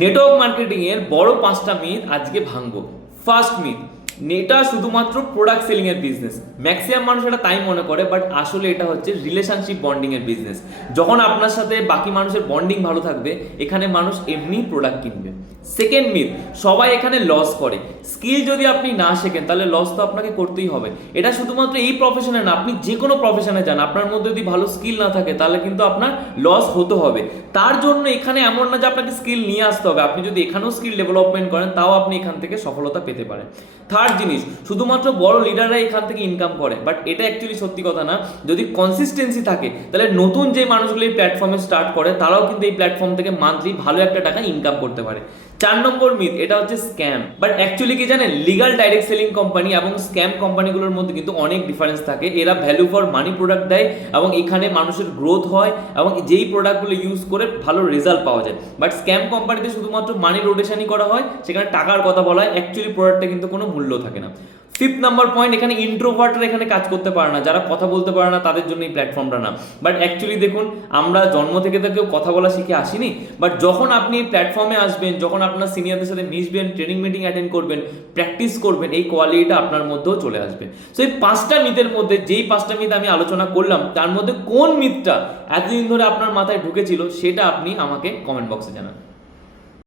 Network marketing এর বড় 5টা মিথ আজকে ভাঙবো। ফার্স্ট মিথ, এটা শুধুমাত্র প্রোডাক্ট সেলিং এর বিজনেস। ম্যাক্সিমাম মানুষ এটা তাই মনে করে, বাট আসলে এটা হচ্ছে রিলেশনশিপ বন্ডিং এর বিজনেস। যখন আপনার সাথে বাকি মানুষের বন্ডিং ভালো থাকবে, এখানে মানুষ এমনি প্রোডাক্ট কিনবে। সেকেন্ড মিথ, সবাই এখানে লস করে। স্কিল যদি আপনি না শেখেন তাহলে লস তো আপনাকে করতেই হবে। এটা শুধুমাত্র এই প্রফেশনে না, আপনি যে কোনো প্রফেশনে যান, আপনার মধ্যে যদি ভালো স্কিল না থাকে তাহলে কিন্তু আপনার লস হতে হবে। তার জন্য এখানে এমন না যে আপনাকে স্কিল নিয়ে আসতে হবে, আপনি যদি এখানেও স্কিল ডেভেলপমেন্ট করেন তাও আপনি এখান থেকে সফলতা পেতে পারেন। থার্ড জিনিস, শুধুমাত্র বড় লিডাররা এখান থেকে ইনকাম করে, বাট এটা অ্যাকচুয়ালি সত্যি কথা না। যদি কনসিস্টেন্সি থাকে তাহলে নতুন যে মানুষগুলো এই প্ল্যাটফর্মে স্টার্ট করে তারাও কিন্তু এই প্ল্যাটফর্ম থেকে মান্থলি ভালো একটা টাকা ইনকাম করতে পারে। 4 নম্বর মিথ, এটা হচ্ছে স্ক্যাম। বাট অ্যাকচুয়ালি কি জানেন, লিগাল ডাইরেক্ট সেলিং কোম্পানি এবং স্ক্যাম কোম্পানিগুলোর মধ্যে কিন্তু অনেক ডিফারেন্স থাকে। এরা ভ্যালু ফর মানি প্রোডাক্ট দেয় এবং এখানে মানুষের গ্রোথ হয় এবং যেই প্রোডাক্টগুলো ইউজ করে ভালো রেজাল্ট পাওয়া যায়। বাট স্ক্যাম কোম্পানিতে শুধুমাত্র মানি রোটেশনই করা হয়, সেখানে টাকার কথা বলা হয়, অ্যাকচুয়ালি প্রোডাক্টটা কিন্তু কোনো মূল্য থাকে না। ফিফথ নাম্বার পয়েন্ট, এখানে ইন্ট্রোভার্টরা এখানে কাজ করতে পারে না, যারা কথা বলতে পারে না তাদের জন্য এই প্ল্যাটফর্মটা না। বাট অ্যাকচুয়ালি দেখুন, আমরা জন্ম থেকে তো কেউ কথা বলা শিখে আসিনি, বাট যখন আপনি এই প্ল্যাটফর্মে আসবেন, যখন আপনার সিনিয়রদের সাথে মিশবেন, ট্রেনিং মিটিং অ্যাটেন্ড করবেন, প্র্যাকটিস করবেন, এই কোয়ালিটিটা আপনার মধ্যেও চলে আসবে। সো এই 5টা মিথের মধ্যে যেই 5টা মিথ আমি আলোচনা করলাম, তার মধ্যে কোন মিথটা এতদিন ধরে আপনার মাথায় ঢুকেছিল সেটা আপনি আমাকে কমেন্ট বক্সে জানান।